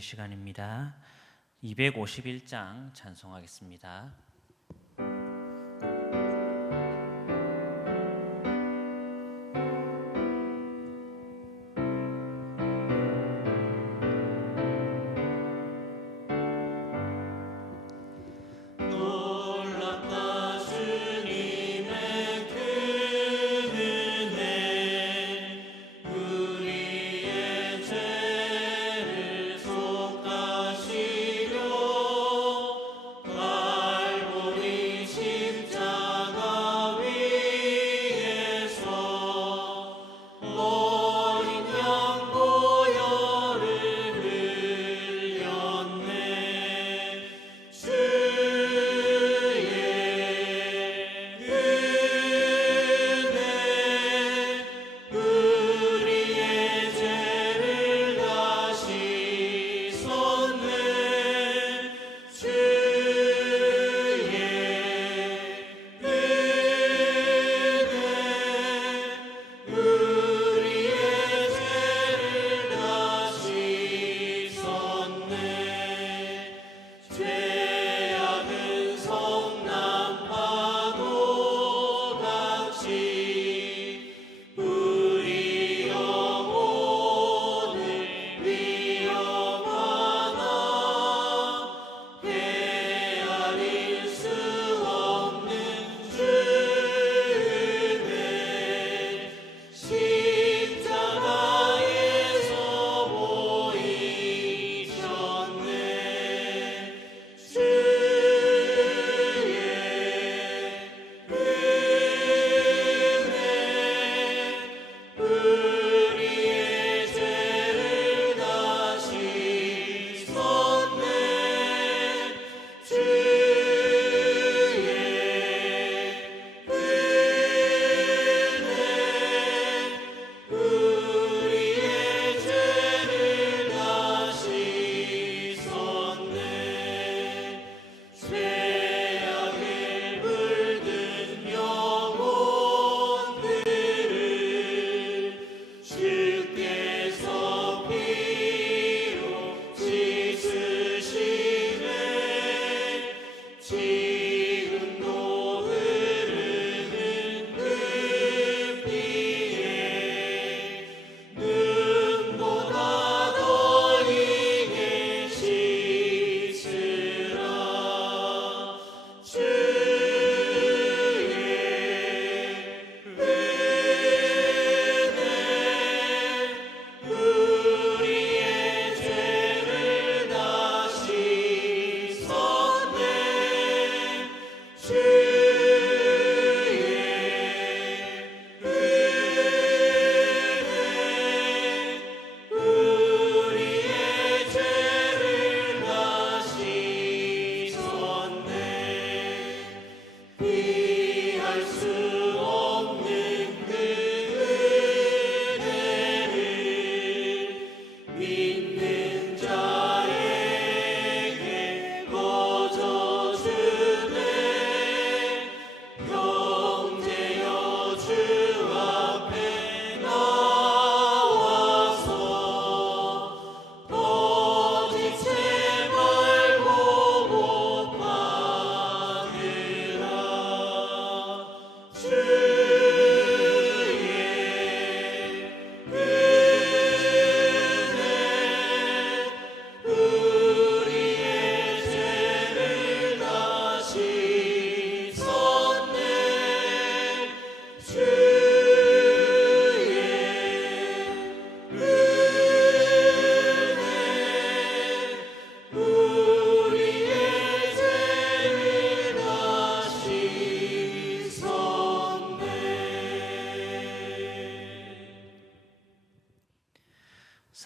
기도의 시간입니다. 251장 찬송하겠습니다.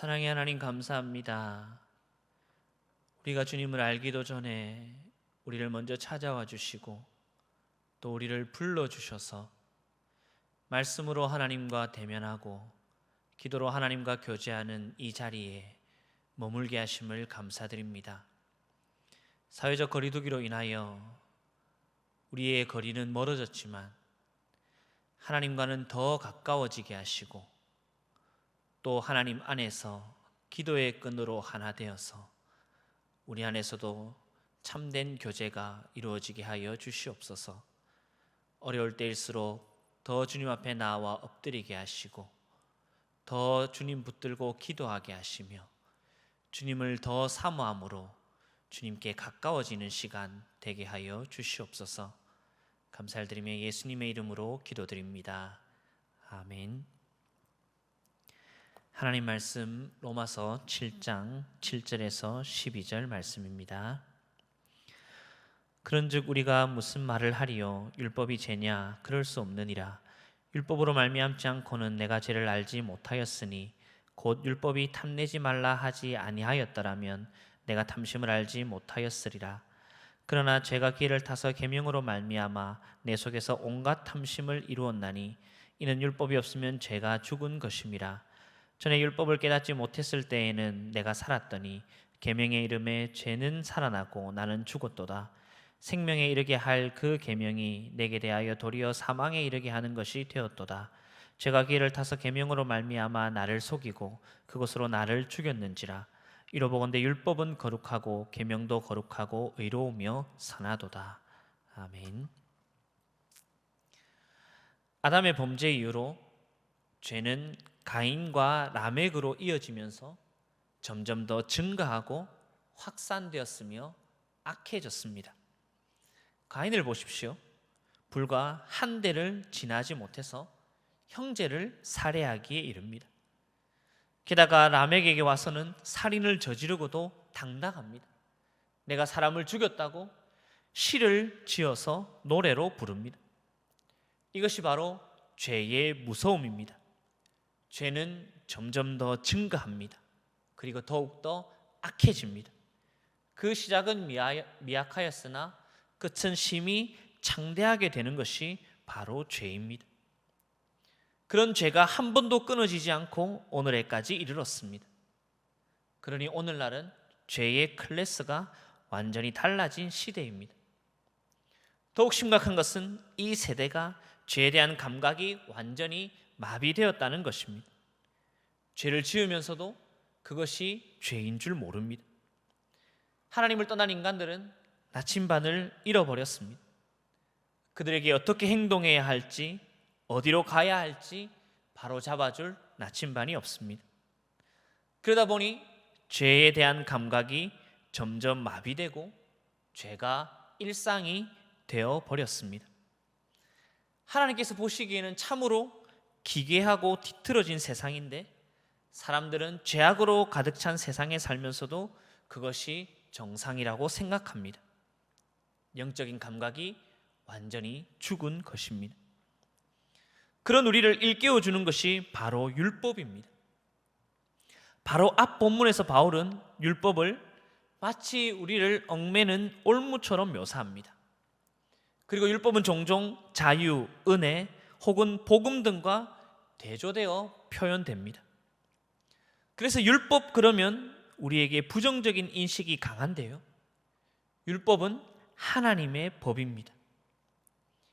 사랑의 하나님 감사합니다. 우리가 주님을 알기도 전에 우리를 먼저 찾아와 주시고 또 우리를 불러주셔서 말씀으로 하나님과 대면하고 기도로 하나님과 교제하는 이 자리에 머물게 하심을 감사드립니다. 사회적 거리두기로 인하여 우리의 거리는 멀어졌지만 하나님과는 더 가까워지게 하시고 또 하나님 안에서 기도의 끈으로 하나 되어서 우리 안에서도 참된 교제가 이루어지게 하여 주시옵소서. 어려울 때일수록 더 주님 앞에 나와 엎드리게 하시고 더 주님 붙들고 기도하게 하시며 주님을 더 사모함으로 주님께 가까워지는 시간 되게 하여 주시옵소서. 감사를 드리며 예수님의 이름으로 기도드립니다. 아멘. 하나님 말씀 로마서 7장 7절에서 12절 말씀입니다. 그런즉 우리가 무슨 말을 하리요? 율법이 죄냐? 그럴 수 없느니라. 율법으로 말미암지 않고는 내가 죄를 알지 못하였으니 곧 율법이 탐내지 말라 하지 아니하였더라면 내가 탐심을 알지 못하였으리라. 그러나 죄가 기회를 타서 계명으로 말미암아 내 속에서 온갖 탐심을 이루었나니 이는 율법이 없으면 죄가 죽은 것임이라. 전에 율법을 깨닫지 못했을 때에는 내가 살았더니 계명의 이름에 죄는 살아나고 나는 죽었도다. 생명에 이르게 할 그 계명이 내게 대하여 도리어 사망에 이르게 하는 것이 되었도다. 죄가 기회를 타서 계명으로 말미암아 나를 속이고 그것으로 나를 죽였는지라. 이로보건대 율법은 거룩하고 계명도 거룩하고 의로우며 선하도다. 아멘. 아담의 범죄 이후로 죄는 가인과 라멕으로 이어지면서 점점 더 증가하고 확산되었으며 악해졌습니다. 가인을 보십시오. 불과 한 대를 지나지 못해서 형제를 살해하기에 이릅니다. 게다가 라멕에게 와서는 살인을 저지르고도 당당합니다. 내가 사람을 죽였다고 시를 지어서 노래로 부릅니다. 이것이 바로 죄의 무서움입니다. 죄는 점점 더 증가합니다. 그리고 더욱더 악해집니다. 그 시작은 미약하였으나 끝은 심히 창대하게 되는 것이 바로 죄입니다. 그런 죄가 한 번도 끊어지지 않고 오늘에까지 이르렀습니다. 그러니 오늘날은 죄의 클래스가 완전히 달라진 시대입니다. 더욱 심각한 것은 이 세대가 죄에 대한 감각이 완전히 마비되었다는 것입니다. 죄를 지으면서도 그것이 죄인 줄 모릅니다. 하나님을 떠난 인간들은 나침반을 잃어버렸습니다. 그들에게 어떻게 행동해야 할지, 어디로 가야 할지 바로 잡아줄 나침반이 없습니다. 그러다 보니 죄에 대한 감각이 점점 마비되고 죄가 일상이 되어버렸습니다. 하나님께서 보시기에는 참으로 기괴하고 뒤틀어진 세상인데 사람들은 죄악으로 가득 찬 세상에 살면서도 그것이 정상이라고 생각합니다. 영적인 감각이 완전히 죽은 것입니다. 그런 우리를 일깨워주는 것이 바로 율법입니다. 바로 앞 본문에서 바울은 율법을 마치 우리를 얽매는 올무처럼 묘사합니다. 그리고 율법은 종종 자유, 은혜 혹은 복음 등과 대조되어 표현됩니다. 그래서 율법 그러면 우리에게 부정적인 인식이 강한데요. 율법은 하나님의 법입니다.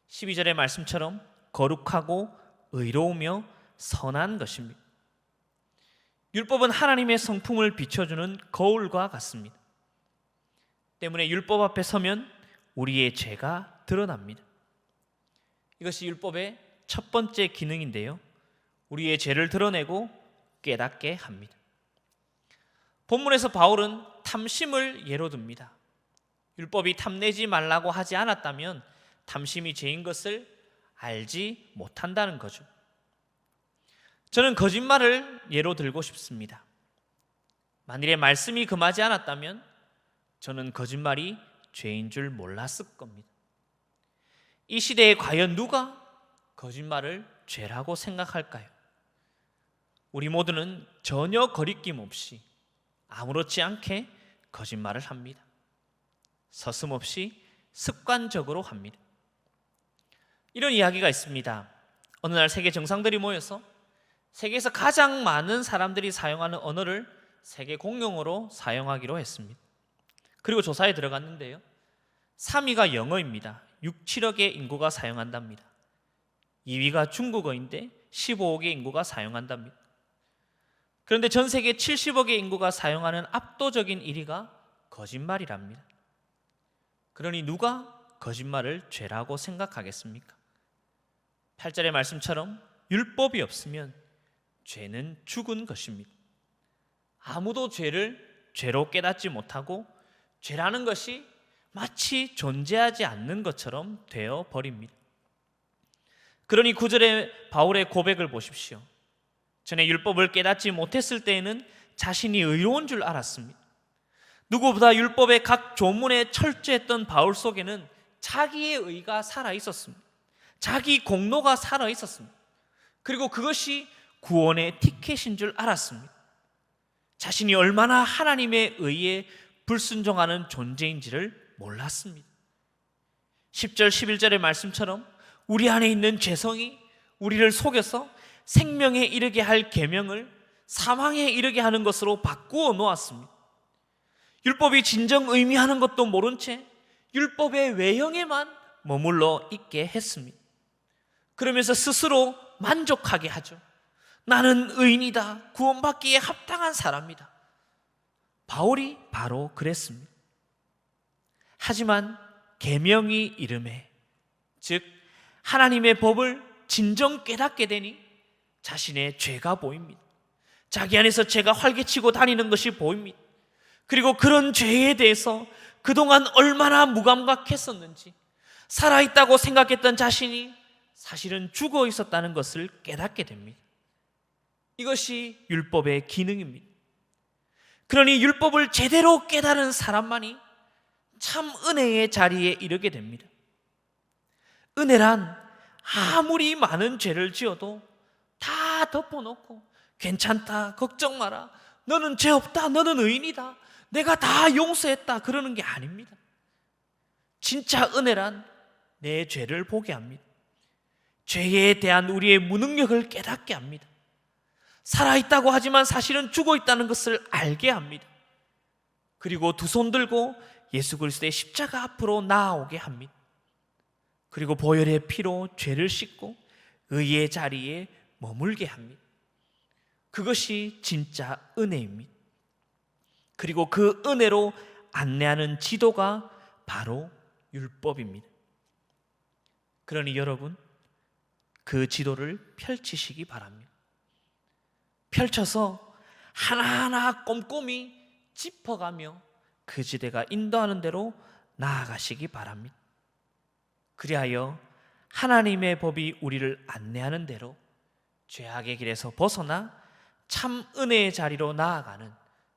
12절의 말씀처럼 거룩하고 의로우며 선한 것입니다. 율법은 하나님의 성품을 비춰주는 거울과 같습니다. 때문에 율법 앞에 서면 우리의 죄가 드러납니다. 이것이 율법의 첫 번째 기능인데요. 우리의 죄를 드러내고 깨닫게 합니다. 본문에서 바울은 탐심을 예로 듭니다. 율법이 탐내지 말라고 하지 않았다면 탐심이 죄인 것을 알지 못한다는 거죠. 저는 거짓말을 예로 들고 싶습니다. 만일에 말씀이 금하지 않았다면 저는 거짓말이 죄인 줄 몰랐을 겁니다. 이 시대에 과연 누가 거짓말을 죄라고 생각할까요? 우리 모두는 전혀 거리낌 없이 아무렇지 않게 거짓말을 합니다. 서슴없이 습관적으로 합니다. 이런 이야기가 있습니다. 어느 날 세계 정상들이 모여서 세계에서 가장 많은 사람들이 사용하는 언어를 세계 공용어로 사용하기로 했습니다. 그리고 조사에 들어갔는데요. 3위가 영어입니다. 6, 7억의 인구가 사용한답니다. 2위가 중국어인데 15억의 인구가 사용한답니다. 그런데 전 세계 70억의 인구가 사용하는 압도적인 1위가 거짓말이랍니다. 그러니 누가 거짓말을 죄라고 생각하겠습니까? 8절의 말씀처럼 율법이 없으면 죄는 죽은 것입니다. 아무도 죄를 죄로 깨닫지 못하고 죄라는 것이 마치 존재하지 않는 것처럼 되어 버립니다. 그러니 9절의 바울의 고백을 보십시오. 전에 율법을 깨닫지 못했을 때에는 자신이 의로운 줄 알았습니다. 누구보다 율법의 각 조문에 철저했던 바울 속에는 자기의 의가 살아 있었습니다. 자기 공로가 살아 있었습니다. 그리고 그것이 구원의 티켓인 줄 알았습니다. 자신이 얼마나 하나님의 의에 불순종하는 존재인지를 몰랐습니다. 10절 11절의 말씀처럼 우리 안에 있는 죄성이 우리를 속여서 생명에 이르게 할 계명을 사망에 이르게 하는 것으로 바꾸어 놓았습니다. 율법이 진정 의미하는 것도 모른 채 율법의 외형에만 머물러 있게 했습니다. 그러면서 스스로 만족하게 하죠. 나는 의인이다. 구원받기에 합당한 사람이다. 바울이 바로 그랬습니다. 하지만 계명이 이름에, 즉 하나님의 법을 진정 깨닫게 되니 자신의 죄가 보입니다. 자기 안에서 죄가 활개치고 다니는 것이 보입니다. 그리고 그런 죄에 대해서 그동안 얼마나 무감각했었는지, 살아있다고 생각했던 자신이 사실은 죽어 있었다는 것을 깨닫게 됩니다. 이것이 율법의 기능입니다. 그러니 율법을 제대로 깨달은 사람만이 참 은혜의 자리에 이르게 됩니다. 은혜란 아무리 많은 죄를 지어도 다 덮어놓고 괜찮다, 걱정 마라, 너는 죄 없다, 너는 의인이다, 내가 다 용서했다 그러는 게 아닙니다. 진짜 은혜란 내 죄를 보게 합니다. 죄에 대한 우리의 무능력을 깨닫게 합니다. 살아있다고 하지만 사실은 죽어있다는 것을 알게 합니다. 그리고 두 손 들고 예수 그리스도의 십자가 앞으로 나아오게 합니다. 그리고 보혈의 피로 죄를 씻고 의의 자리에 머물게 합니다. 그것이 진짜 은혜입니다. 그리고 그 은혜로 안내하는 지도가 바로 율법입니다. 그러니 여러분, 그 지도를 펼치시기 바랍니다. 펼쳐서 하나하나 꼼꼼히 짚어가며 그 지대가 인도하는 대로 나아가시기 바랍니다. 그리하여 하나님의 법이 우리를 안내하는 대로 죄악의 길에서 벗어나 참 은혜의 자리로 나아가는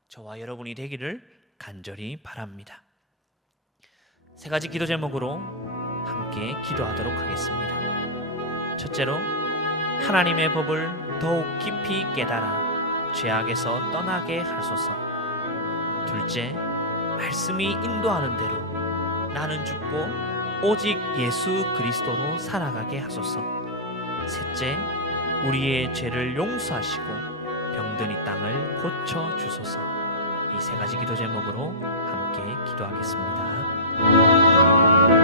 저와 여러분이 되기를 간절히 바랍니다. 세 가지 기도 제목으로 함께 기도하도록 하겠습니다. 첫째로, 하나님의 법을 더욱 깊이 깨달아 죄악에서 떠나게 하소서. 둘째, 말씀이 인도하는 대로 나는 죽고 오직 예수 그리스도로 살아가게 하소서. 셋째, 우리의 죄를 용서하시고 병든 이 땅을 고쳐 주소서. 이 세 가지 기도 제목으로 함께 기도하겠습니다.